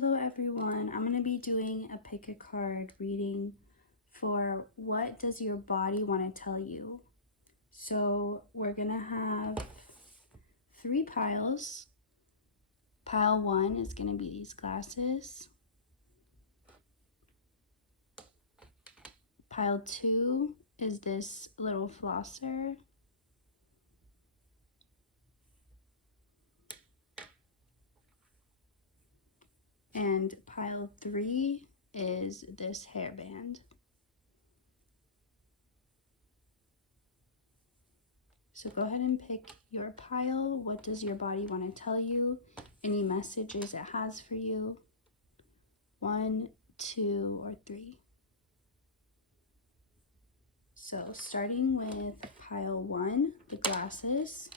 Hello everyone, I'm going to be doing a Pickacard reading for what does your body want to tell you. So we're going to have 3 piles. Pile 1 is going to be these glasses. Pile 2 is this little flosser. And pile 3 is this hairband. So go ahead and pick your pile. What does your body want to tell you? Any messages it has for you? 1, 2, or 3. So starting with pile 1, the glasses.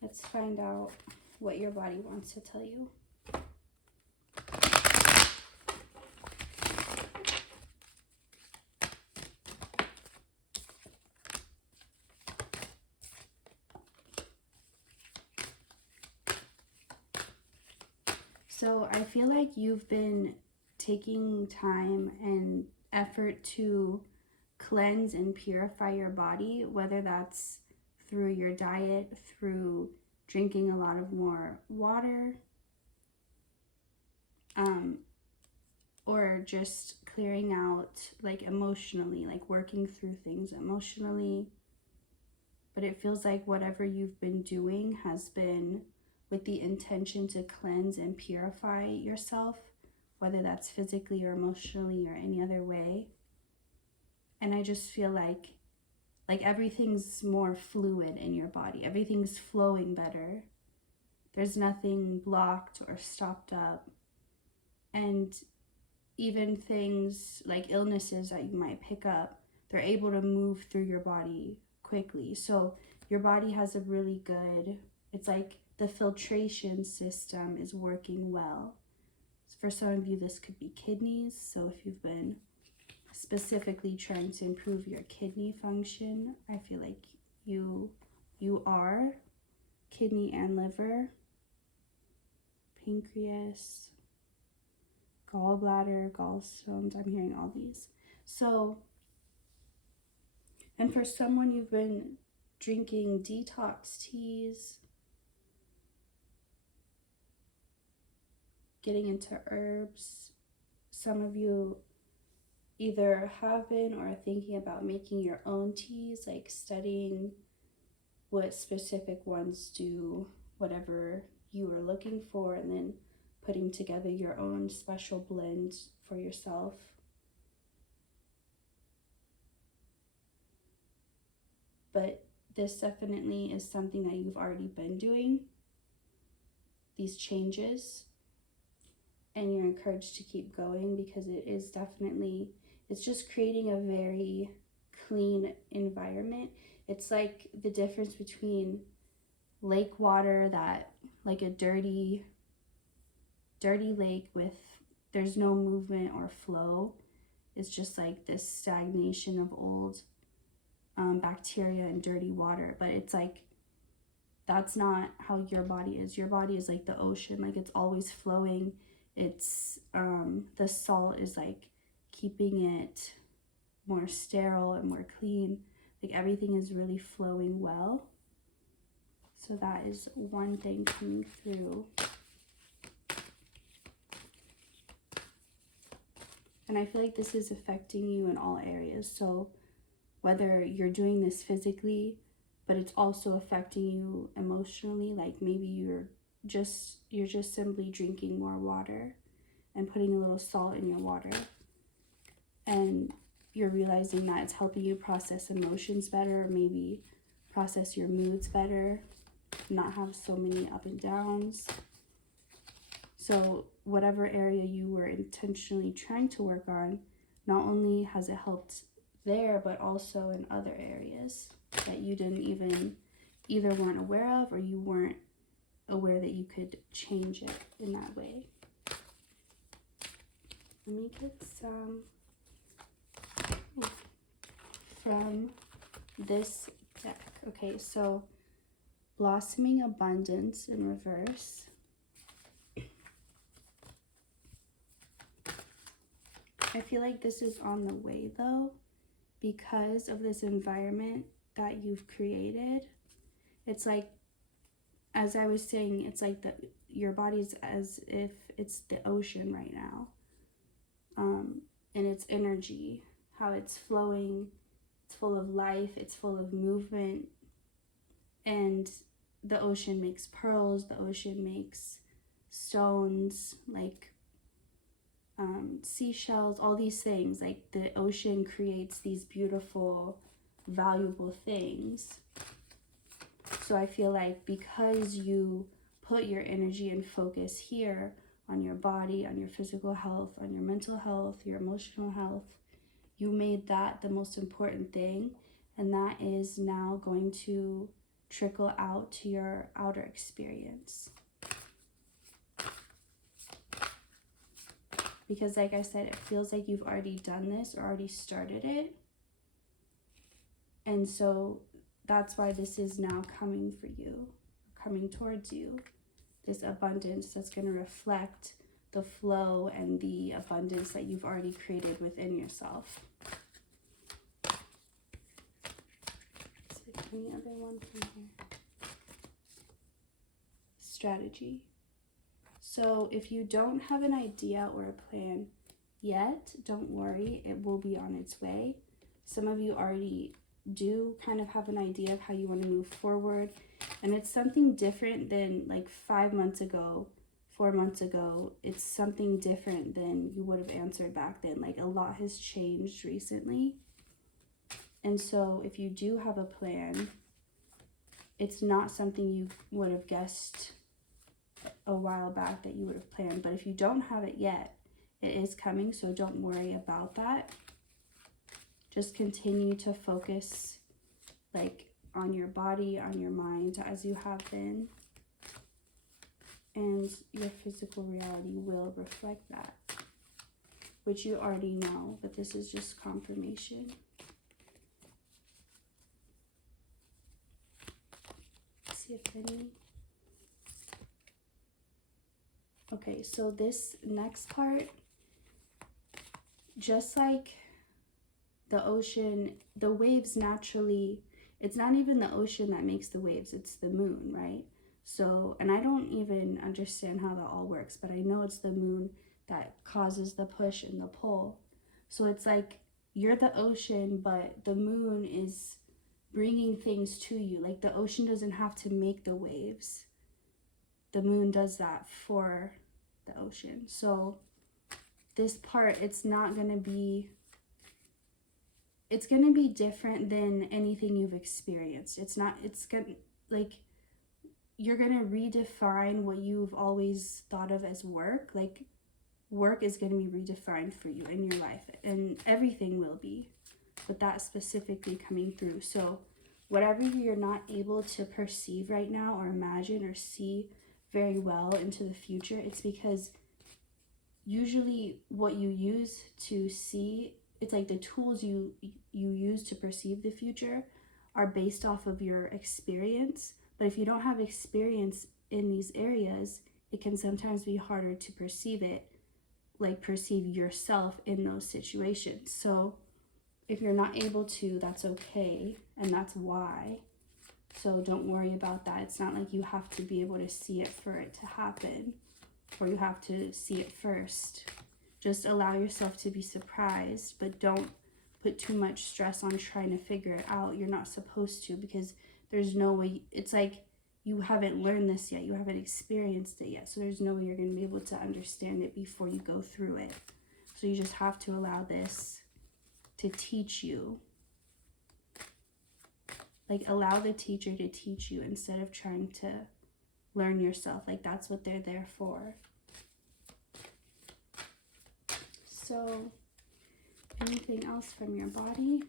Let's find out what your body wants to tell you. So I feel like you've been taking time and effort to cleanse and purify your body, whether that's through your diet, through drinking a lot of more water, or just clearing out like emotionally, like working through things emotionally. But it feels like whatever you've been doing has been with the intention to cleanse and purify yourself, whether that's physically or emotionally or any other way. And I just feel like everything's more fluid in your body. Everything's flowing better. There's nothing blocked or stopped up. And even things like illnesses that you might pick up, they're able to move through your body quickly. So your body has a really good, it's like the filtration system is working well. For some of you, this could be kidneys. So if you've been specifically trying to improve your kidney function, I feel like you are kidney and liver, pancreas, gallbladder, gallstones. I'm hearing all these. So, and for someone, you've been drinking detox teas, getting into herbs. Some of you either have been or are thinking about making your own teas, like studying what specific ones do whatever you are looking for, and then putting together your own special blend for yourself. But this definitely is something that you've already been doing, these changes, and you're encouraged to keep going because it is definitely, it's just creating a very clean environment. It's like the difference between lake water, that like a dirty lake with there's no movement or flow. It's just like this stagnation of old bacteria and dirty water. But it's like, that's not how your body is. Your body is like the ocean, like it's always flowing. It's the salt is like keeping it more sterile and more clean. Like everything is really flowing well. So that is one thing coming through. And I feel like this is affecting you in all areas. So whether you're doing this physically, but it's also affecting you emotionally, like maybe you're just simply drinking more water and putting a little salt in your water, and you're realizing that it's helping you process emotions better, or maybe process your moods better, not have so many up and downs. So whatever area you were intentionally trying to work on, not only has it helped there, but also in other areas that you didn't even either weren't aware of, or you weren't aware that you could change it in that way. Let me get some from this deck. Okay, so blossoming abundance in reverse, I feel like this is on the way though, because of this environment that you've created. It's like, as I was saying, it's like your body's as if it's the ocean right now. And its energy, how it's flowing, it's full of life, it's full of movement. And the ocean makes pearls, the ocean makes stones, like seashells, all these things. Like the ocean creates these beautiful, valuable things. So I feel like because you put your energy and focus here on your body, on your physical health, on your mental health, your emotional health, you made that the most important thing, and that is now going to trickle out to your outer experience. Because like I said, it feels like you've already done this or already started it. And so that's why this is now coming for you, coming towards you. This abundance that's going to reflect the flow and the abundance that you've already created within yourself. Let's pick any other one from here. Strategy. So if you don't have an idea or a plan yet, don't worry, it will be on its way. Some of you already do kind of have an idea of how you want to move forward, and it's something different than like 5 months ago, 4 months ago. It's something different than you would have answered back then. Like a lot has changed recently. And so if you do have a plan, it's not something you would have guessed a while back that you would have planned. But if you don't have it yet, it is coming, so don't worry about that. Just continue to focus like on your body, on your mind, as you have been. And your physical reality will reflect that, which you already know, but this is just confirmation. Let's see if any. Okay, so this next part, just like the ocean, the waves naturally, it's not even the ocean that makes the waves, it's the moon, right? So, and I don't even understand how that all works, but I know it's the moon that causes the push and the pull. So it's like you're the ocean, but the moon is bringing things to you. Like the ocean doesn't have to make the waves. The moon does that for the ocean. So this part, it's going to be different than anything you've experienced. You're going to redefine what you've always thought of as work. Like work is going to be redefined for you in your life, and everything will be, but that specifically coming through. So whatever you're not able to perceive right now or imagine or see very well into the future, it's because usually what you use to see, it's like the tools you use to perceive the future are based off of your experience. But if you don't have experience in these areas, it can sometimes be harder to perceive it, like perceive yourself in those situations. So if you're not able to, that's okay, and that's why. So don't worry about that. It's not like you have to be able to see it for it to happen, or you have to see it first. Just allow yourself to be surprised, but don't put too much stress on trying to figure it out. You're not supposed to, because there's no way. It's like you haven't learned this yet. You haven't experienced it yet. So there's no way you're going to be able to understand it before you go through it. So you just have to allow this to teach you. Like allow the teacher to teach you instead of trying to learn yourself. Like that's what they're there for. So anything else from your body?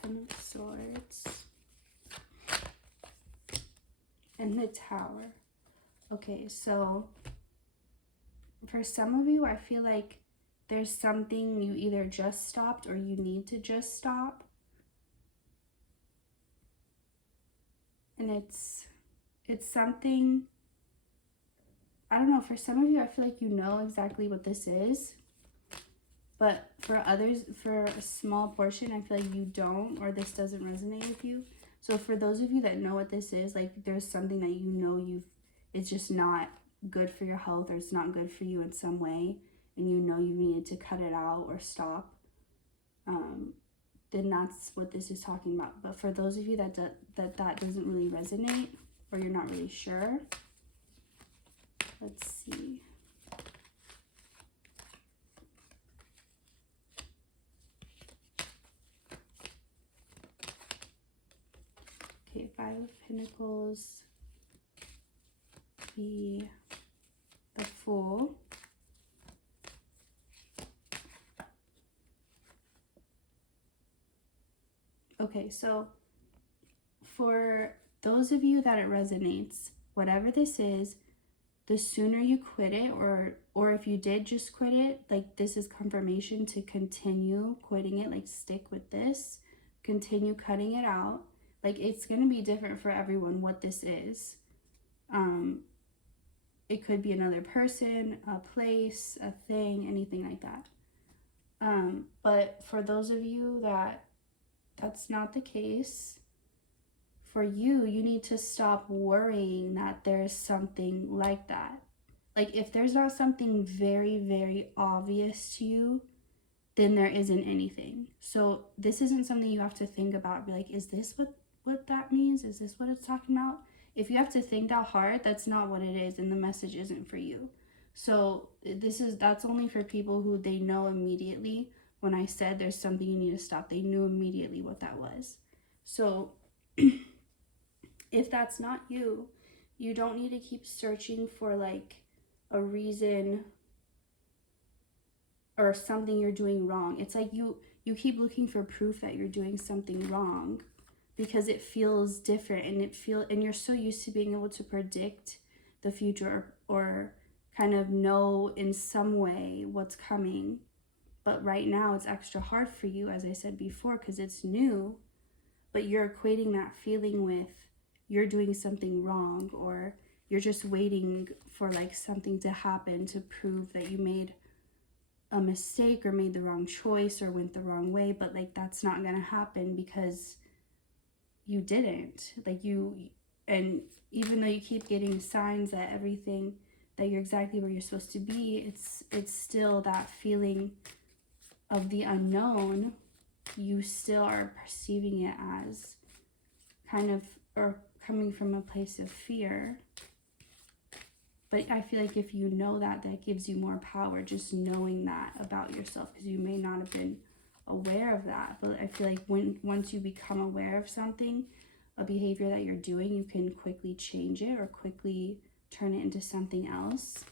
Ten of Swords. And the Tower. Okay, so for some of you, I feel like there's something you either just stopped or you need to just stop. And it's something, I don't know, for some of you, I feel like you know exactly what this is. But for others, for a small portion, I feel like you don't, or this doesn't resonate with you. So for those of you that know what this is, like there's something that you know it's just not good for your health, or it's not good for you in some way, and you know you needed to cut it out or stop, then that's what this is talking about. But for those of you that doesn't really resonate, or you're not really sure, let's see. Okay, Five of Pentacles, the Fool. Okay, so for those of you that it resonates, whatever this is, the sooner you quit it, or if you did just quit it, like this is confirmation to continue quitting it, like stick with this, continue cutting it out. Like it's going to be different for everyone what this is. It could be another person, a place, a thing, anything like that. But for those of you that's not the case, for you need to stop worrying that there's something like that. Like if there's not something very, very obvious to you, then there isn't anything. So this isn't something you have to think about. Be like, is this what that means? Is this what it's talking about? If you have to think that hard, that's not what it is, and the message isn't for you. So that's only for people who they know immediately. When I said there's something you need to stop, they knew immediately what that was. So if that's not you, you don't need to keep searching for like a reason or something you're doing wrong. It's like you keep looking for proof that you're doing something wrong because it feels different, and you're so used to being able to predict the future or kind of know in some way what's coming. But right now it's extra hard for you, as I said before, because it's new, but you're equating that feeling with you're doing something wrong, or you're just waiting for like something to happen to prove that you made a mistake or made the wrong choice or went the wrong way. But like that's not gonna happen because you didn't. And even though you keep getting signs that everything, that you're exactly where you're supposed to be, it's still that feeling of the unknown. You still are perceiving it as kind of, or coming from a place of fear. But I feel like if you know that gives you more power, just knowing that about yourself, because you may not have been aware of that. But I feel like once you become aware of something, a behavior that you're doing, you can quickly change it or quickly turn it into something else.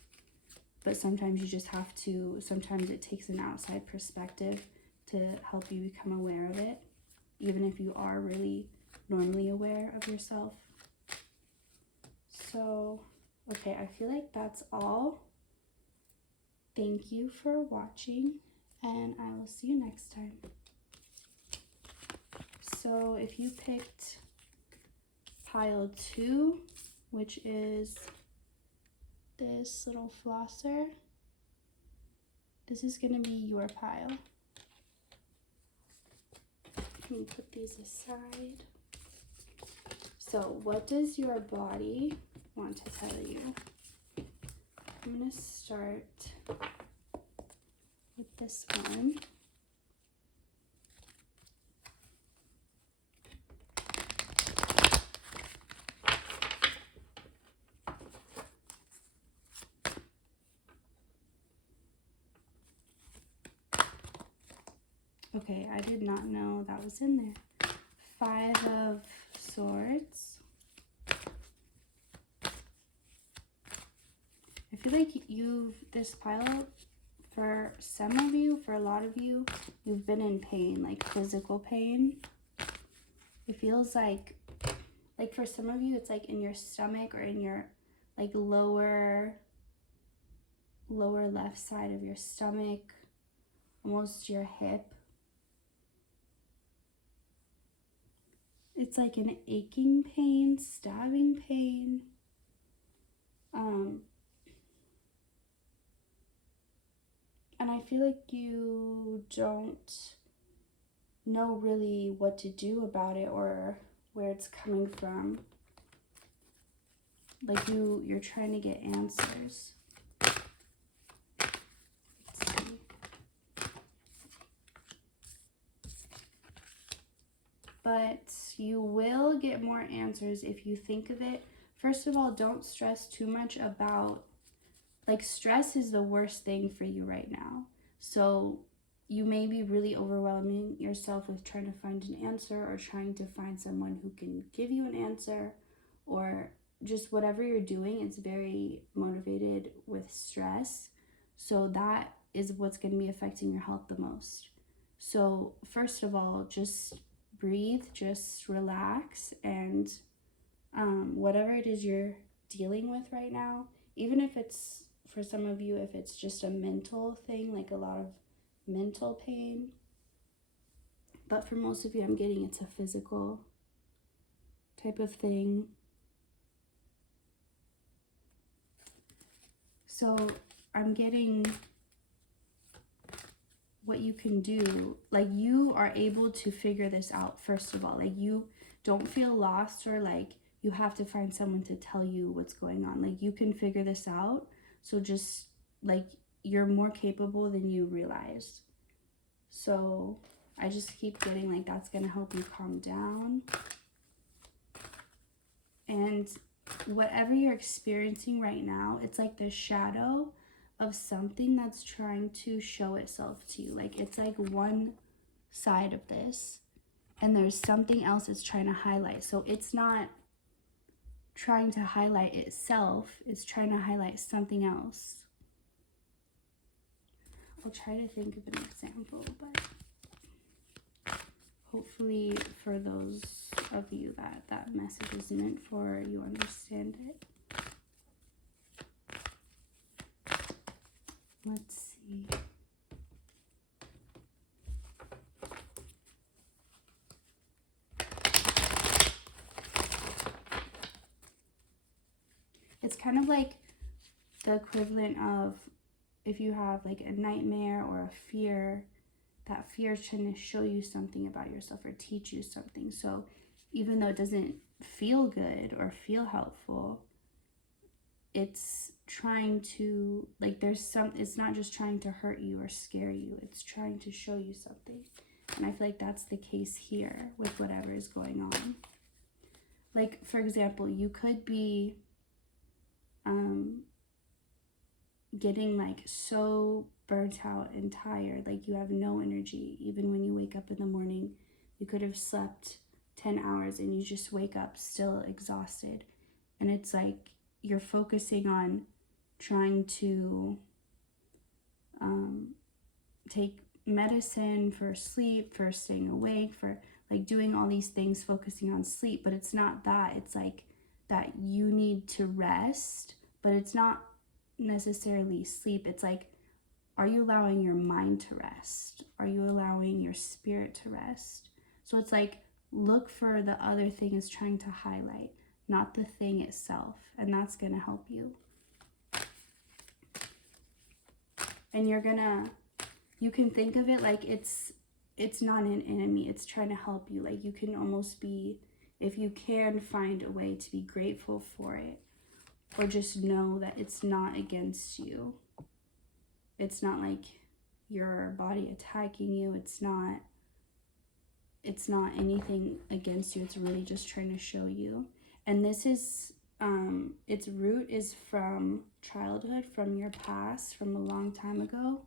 But sometimes you just have to, sometimes it takes an outside perspective to help you become aware of it, even if you are really normally aware of yourself. So, okay, I feel like that's all. Thank you for watching, and I will see you next time. So if you picked pile 2, which is this little flosser, this is going to be your pile. Let me put these aside. So what does your body want to tell you? I'm going to start with this one. Okay, I did not know that was in there. 5 of Swords. I feel like this pile, for some of you, for a lot of you, you've been in pain, like physical pain. It feels like for some of you, it's like in your stomach or in your like lower left side of your stomach, almost your hip. It's like an aching pain, stabbing pain. And I feel like you don't know really what to do about it or where it's coming from. Like you're trying to get answers. Let's see. But you will get more answers if you think of it. First of all, don't stress too much about, like, stress is the worst thing for you right now. So you may be really overwhelming yourself with trying to find an answer or trying to find someone who can give you an answer, or just whatever you're doing is very motivated with stress. So that is what's going to be affecting your health the most. So first of all, just breathe, just relax, and whatever it is you're dealing with right now, even if it's, for some of you, if it's just a mental thing, like a lot of mental pain, but for most of you, I'm getting it's a physical type of thing. So I'm getting what you can do. Like, you are able to figure this out, first of all. Like, you don't feel lost or like you have to find someone to tell you what's going on. Like, you can figure this out. So just, like, you're more capable than you realize. So I just keep getting, like, that's going to help you calm down. And whatever you're experiencing right now, it's like the shadow of something that's trying to show itself to you. Like, it's like one side of this, and there's something else it's trying to highlight. So it's not trying to highlight itself, it's trying to highlight something else. I'll try to think of an example, but hopefully for those of you that message is meant for, you understand it. Let's see. It's kind of like the equivalent of if you have like a nightmare or a fear, that fear is trying to show you something about yourself or teach you something. So even though it doesn't feel good or feel helpful, it's trying to, like, it's not just trying to hurt you or scare you, it's trying to show you something. And I feel like that's the case here with whatever is going on. Like, for example, you could be getting like so burnt out and tired, like you have no energy. Even when you wake up in the morning, you could have slept 10 hours and you just wake up still exhausted. And it's like you're focusing on trying to take medicine for sleep, for staying awake, for like doing all these things, focusing on sleep. But it's not that. It's like that you need to rest, but it's not necessarily sleep. It's like, are you allowing your mind to rest? Are you allowing your spirit to rest? So it's like, look for the other thing is trying to highlight, not the thing itself. And that's going to help you. And you can think of it like it's not an enemy. It's trying to help you. Like, you can almost be, if you can find a way to be grateful for it, or just know that it's not against you. It's not like your body attacking you. It's not anything against you. It's really just trying to show you. And this is, its root is from childhood, from your past, from a long time ago.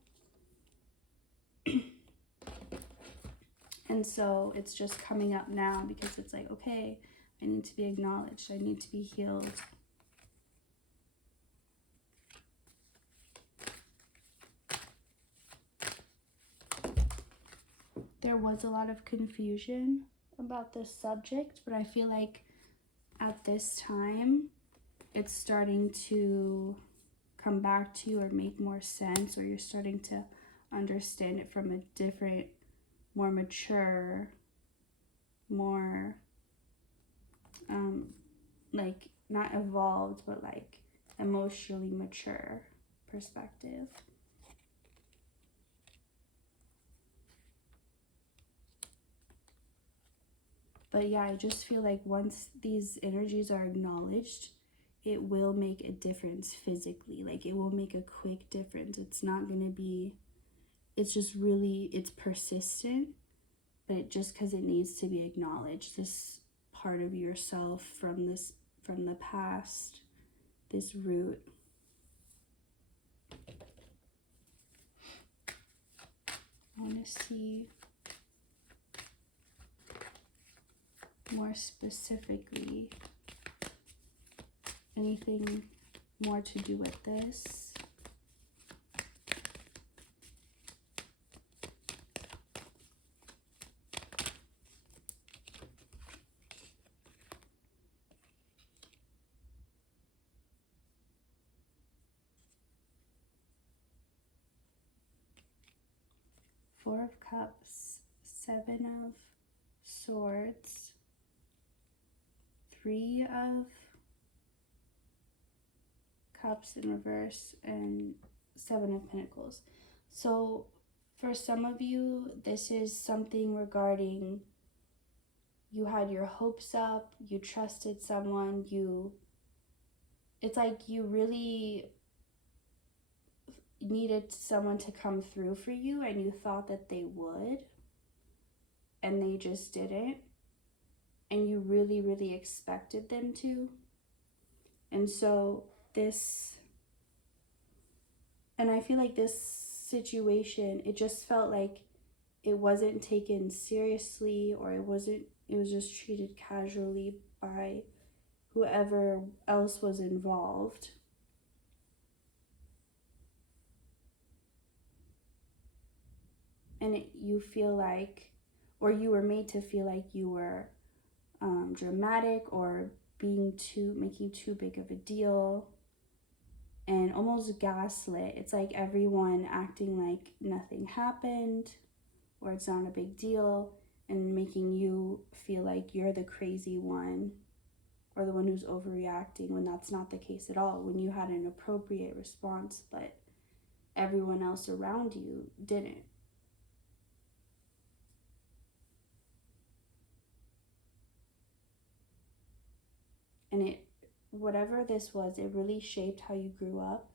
And so it's just coming up now because it's like, okay, I need to be acknowledged. I need to be healed. There was a lot of confusion about this subject, but I feel like at this time, it's starting to come back to you or make more sense, or you're starting to understand it from a different, more mature, more like, not evolved, but like emotionally mature perspective. But yeah, I just feel like once these energies are acknowledged, it will make a difference physically. Like, it will make a quick difference. It's not going to be, it's just really, it's persistent, but it just because it needs to be acknowledged. This part of yourself from the past, this root. I want to see more specifically anything more to do with this. Four of Cups, Seven of Swords, Three of Cups in reverse, and Seven of Pentacles. So for some of you, this is something regarding you had your hopes up, you trusted someone, it's like you really needed someone to come through for you, and you thought that they would, and they just didn't, and you really, really expected them to. And so this, and I feel like this situation, it just felt like it wasn't taken seriously, or it was just treated casually by whoever else was involved. And you feel like, or you were made to feel like you were dramatic, or making too big of a deal, and almost gaslit. It's like everyone acting like nothing happened, or it's not a big deal, and making you feel like you're the crazy one, or the one who's overreacting, when that's not the case at all, when you had an appropriate response, but everyone else around you didn't. And whatever this was, it really shaped how you grew up.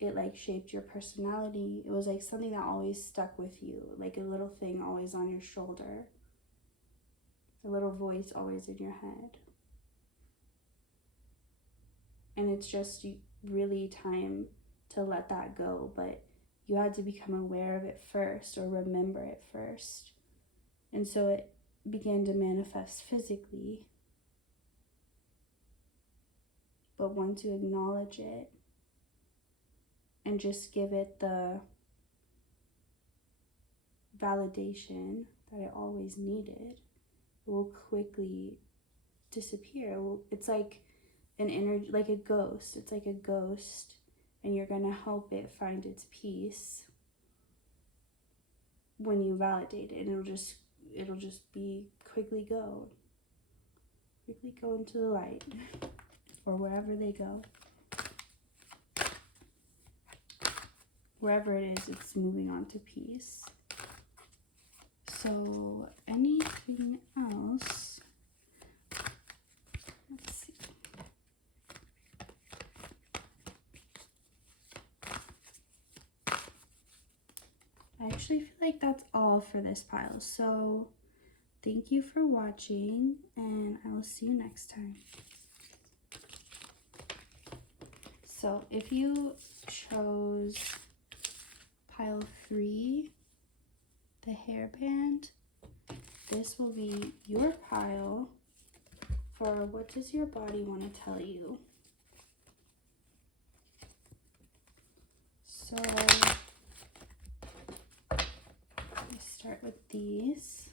It like shaped your personality. It was like something that always stuck with you, like a little thing always on your shoulder, a little voice always in your head. And it's just really time to let that go, but you had to become aware of it first, or remember it first. And so it began to manifest physically. But once you acknowledge it and just give it the validation that it always needed, it will quickly disappear. It's like an energy, like a ghost. It's like a ghost, and you're gonna help it find its peace when you validate it. And it'll just be quickly go into the light, or wherever they go. Wherever it is, it's moving on to peace. So anything else? Let's see. I actually feel like that's all for this pile. So thank you for watching, and I will see you next time. So if you chose pile 3, the hairband, this will be your pile for what does your body want to tell you. So we start with these.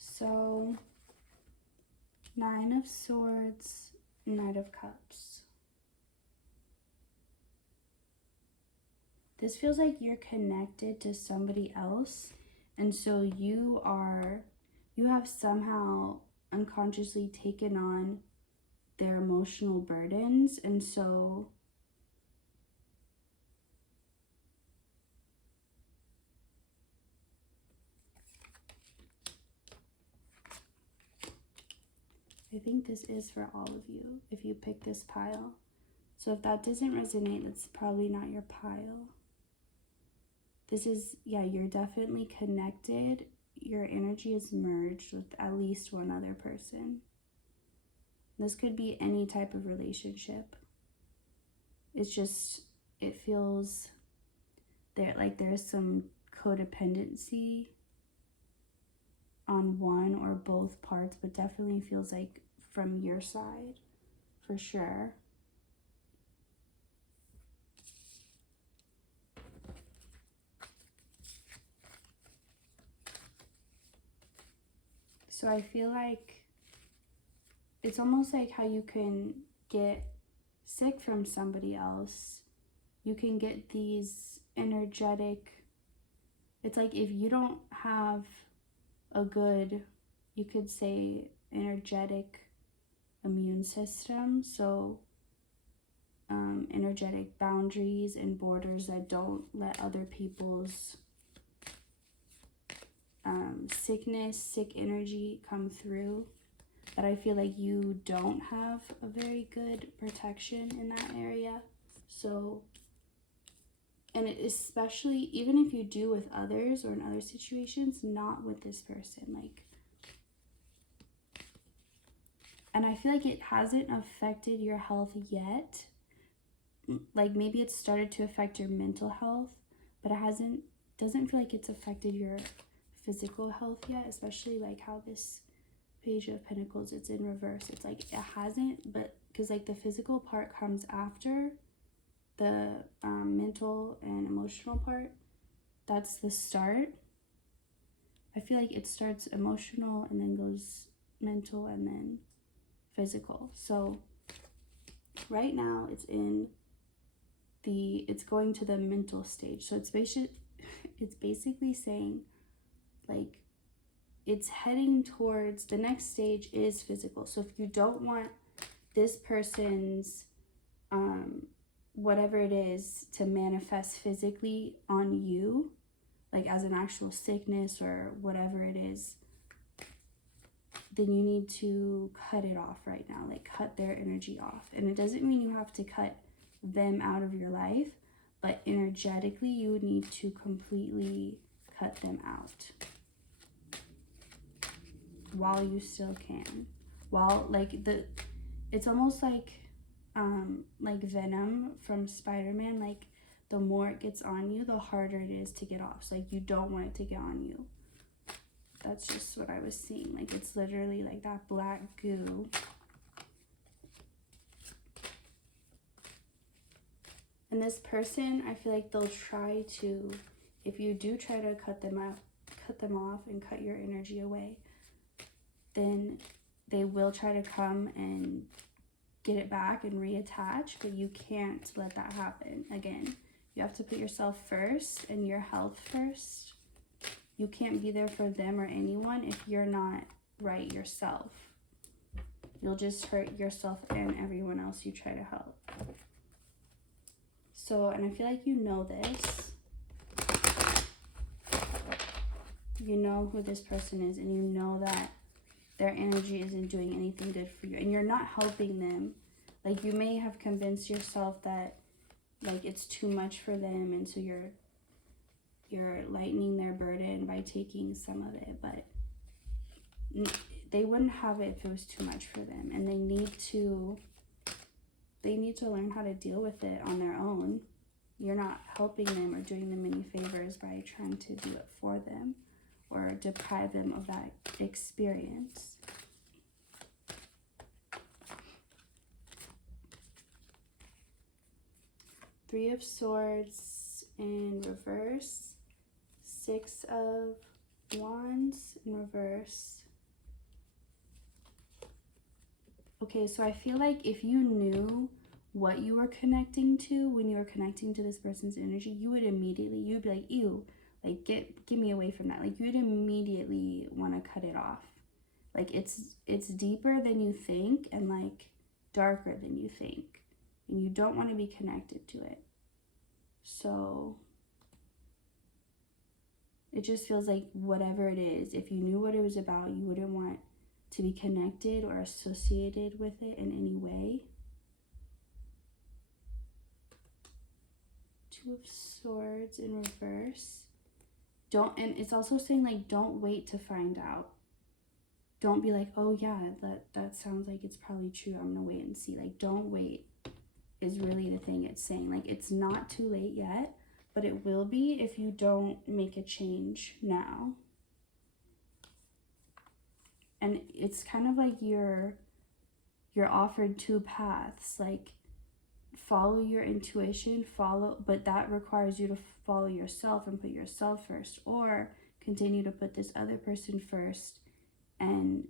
So 9 of Swords, Knight of Cups. This feels like you're connected to somebody else, and so you have somehow unconsciously taken on their emotional burdens, and so I think this is for all of you if you pick this pile. So if that doesn't resonate, that's probably not your pile. This is, yeah, you're definitely connected. Your energy is merged with at least one other person. This could be any type of relationship. It's just, it feels there like there's some codependency on one or both parts, but definitely feels like from your side, for sure. So I feel like it's almost like how you can get sick from somebody else. You can get these energetic, it's like if you don't have a good, you could say, energetic immune system, so energetic boundaries and borders that don't let other people's sick energy come through, that I feel like you don't have a very good protection in that area. So, and it especially, even if you do with others or in other situations, not with this person, like, and I feel like it hasn't affected your health yet. Like maybe it's started to affect your mental health, but it doesn't feel like it's affected your physical health yet, especially like how this Page of Pentacles, it's in reverse. It's like it hasn't, but because like the physical part comes after the mental and emotional part. That's the start. I feel like it starts emotional and then goes mental and then physical. So right now it's going to the mental stage. So it's basically saying like it's heading towards the next stage is physical. So if you don't want this person's whatever it is to manifest physically on you, like as an actual sickness or whatever it is, then you need to cut it off right now, like cut their energy off. And it doesn't mean you have to cut them out of your life, but energetically you would need to completely cut them out while you still can. While like it's almost like Venom from Spider-Man, like the more it gets on you, the harder it is to get off. So like you don't want it to get on you. That's just what I was seeing. Like it's literally like that black goo. And this person, I feel like they'll try to, if you do try to cut them off and cut your energy away, then they will try to come and get it back and reattach, but you can't let that happen. Again, you have to put yourself first and your health first. You can't be there for them or anyone if you're not right yourself. You'll just hurt yourself and everyone else you try to help. So, and I feel like you know this. You know who this person is, and you know that their energy isn't doing anything good for you, and you're not helping them. Like you may have convinced yourself that like it's too much for them, and so you're lightening their burden by taking some of it, but they wouldn't have it if it was too much for them, and they need to learn how to deal with it on their own. You're not helping them or doing them any favors by trying to do it for them or deprive them of that experience. Three of Swords in reverse, Six of Wands in reverse. Okay, so I feel like if you knew what you were connecting to when you were connecting to this person's energy, you'd be like, ew, like get me away from that. Like you'd immediately want to cut it off. Like it's deeper than you think and like darker than you think, and you don't want to be connected to it. So it just feels like whatever it is, if you knew what it was about, you wouldn't want to be connected or associated with it in any way. Two of Swords in reverse. And it's also saying like, don't wait to find out. Don't be like, oh yeah, that sounds like it's probably true, I'm gonna wait and see. Like, don't wait is really the thing it's saying. Like, it's not too late yet, but it will be if you don't make a change now. And it's kind of like you're offered two paths. Like, follow your intuition, but that requires you to follow yourself and put yourself first, or continue to put this other person first and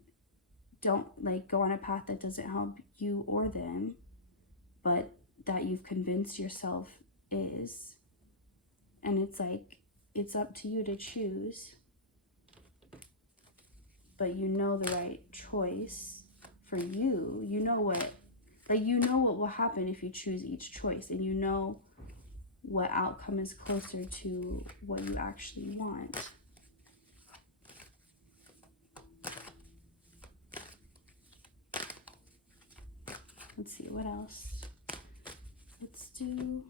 don't like go on a path that doesn't help you or them, but that you've convinced yourself is. And it's like, it's up to you to choose, but you know the right choice for you. You know what will happen if you choose each choice, and you know what outcome is closer to what you actually want. Let's see, what else? Let's do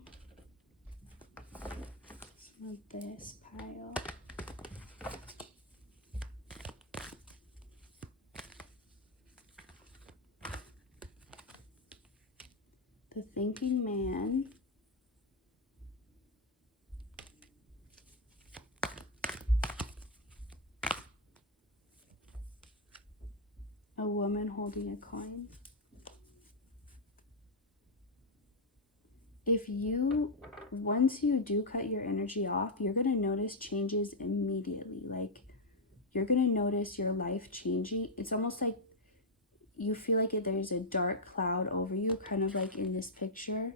some of this pile. The Thinking Man. A woman holding a coin. Once you do cut your energy off, you're going to notice changes immediately. Like, you're going to notice your life changing. It's almost like you feel like there's a dark cloud over you, kind of like in this picture.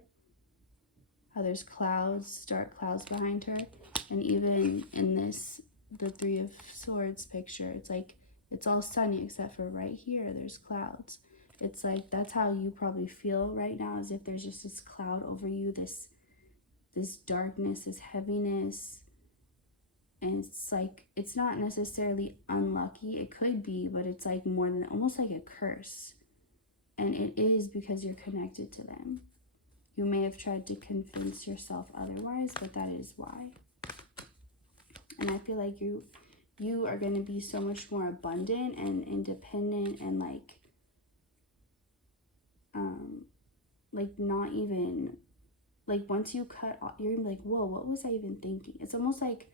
How there's clouds, dark clouds behind her. And even in the Three of Swords picture, it's like it's all sunny except for right here, there's clouds. It's like, that's how you probably feel right now, as if there's just this cloud over you, this darkness, this heaviness. And it's like, it's not necessarily unlucky. It could be, but it's like more than, almost like a curse. And it is because you're connected to them. You may have tried to convince yourself otherwise, but that is why. And I feel like you are going to be so much more abundant and independent, and like not even, like once you cut off, you're gonna be like, whoa, what was I even thinking? It's almost like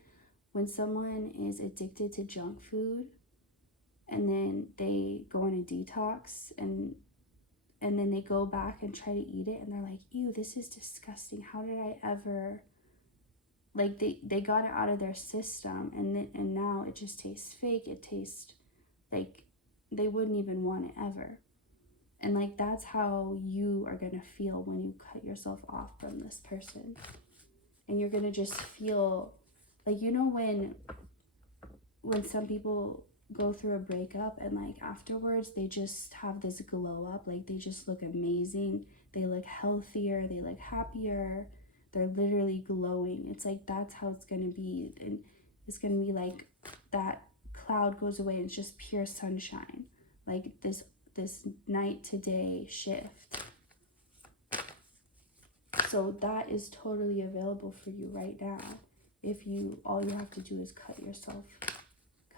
when someone is addicted to junk food and then they go on a detox and then they go back and try to eat it, and they're like, ew, this is disgusting. How did I ever, like they got it out of their system, and now it just tastes fake. It tastes like they wouldn't even want it ever. And like, that's how you are going to feel when you cut yourself off from this person. And you're going to just feel like, you know, when some people go through a breakup and like afterwards they just have this glow up, like they just look amazing. They look healthier. They look happier. They're literally glowing. It's like, that's how it's going to be. And it's going to be like that cloud goes away and it's just pure sunshine. Like this night to day shift. So that is totally available for you right now. If all you have to do is cut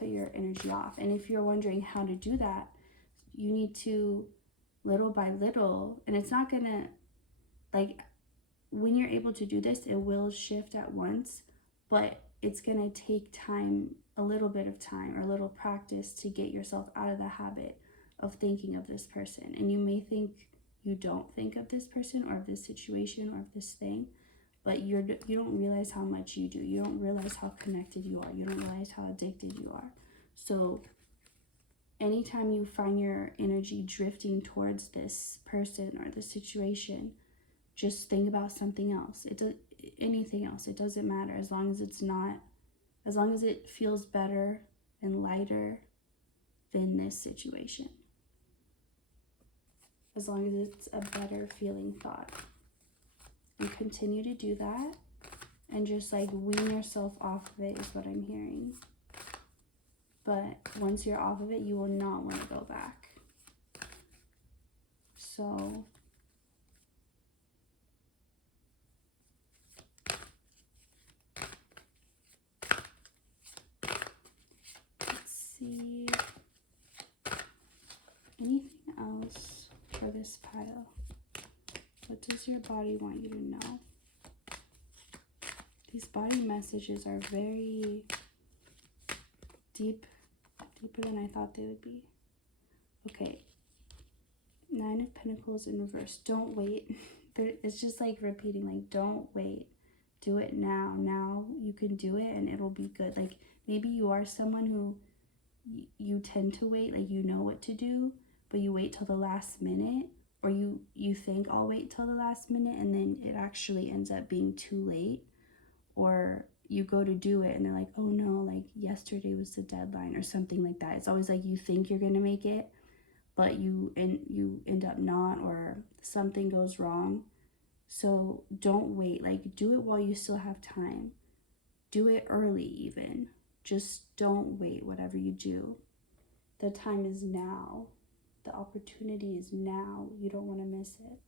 your energy off. And if you're wondering how to do that, you need to, little by little, and it's not gonna, like, when you're able to do this, it will shift at once, but it's gonna take time, a little bit of time or a little practice to get yourself out of the habit of thinking of this person. And you may think you don't think of this person or of this situation or of this thing, but you don't realize how much you do. You don't realize how connected you are. You don't realize how addicted you are. So anytime you find your energy drifting towards this person or this situation, just think about something else. Anything else. It doesn't matter, as long as it feels better and lighter than this situation. As long as it's a better feeling thought. And continue to do that. And just like wean yourself off of it is what I'm hearing. But once you're off of it, you will not want to go back. So let's see. Anything else for this pile? What does your body want you to know? These body messages are very deeper than I thought they would be. Okay. 9 of Pentacles in reverse. Don't wait. It's just like repeating, like, don't wait. Do it now. Now you can do it and it'll be good. Like, maybe you are someone who you tend to wait, like you know what to do, but you wait till the last minute, or you think I'll wait till the last minute and then it actually ends up being too late, or you go to do it and they're like, oh no, like yesterday was the deadline or something like that. It's always like you think you're gonna make it, but you end up not, or something goes wrong. So don't wait. Like, do it while you still have time. Do it early even. Just don't wait. Whatever you do, the time is now. The opportunity is now. You don't want to miss it.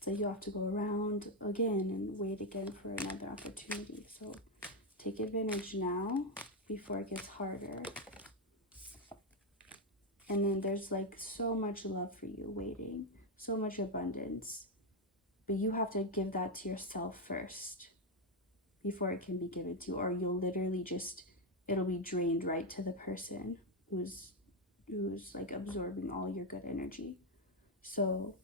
So you have to go around again and wait again for another opportunity. So take advantage now before it gets harder. And then there's like so much love for you waiting, so much abundance. But you have to give that to yourself first before it can be given to you, or you'll literally just, it'll be drained right to the person who's like absorbing all your good energy. So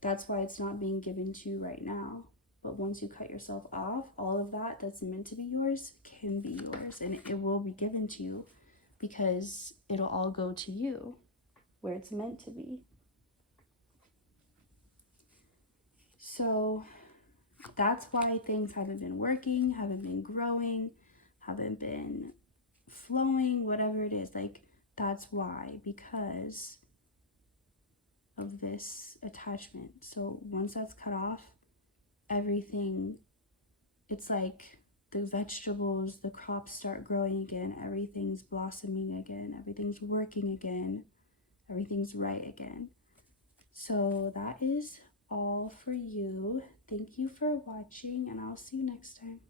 that's why it's not being given to you right now. But once you cut yourself off, all of that that's meant to be yours can be yours, and it will be given to you, because it'll all go to you where it's meant to be. So that's why things haven't been working, haven't been growing, haven't been flowing, whatever it is. Like, that's why, because of this attachment. So once that's cut off, everything, it's like the vegetables, the crops start growing again, everything's blossoming again, everything's working again, everything's right again. So that is all for you. Thank you for watching, and I'll see you next time.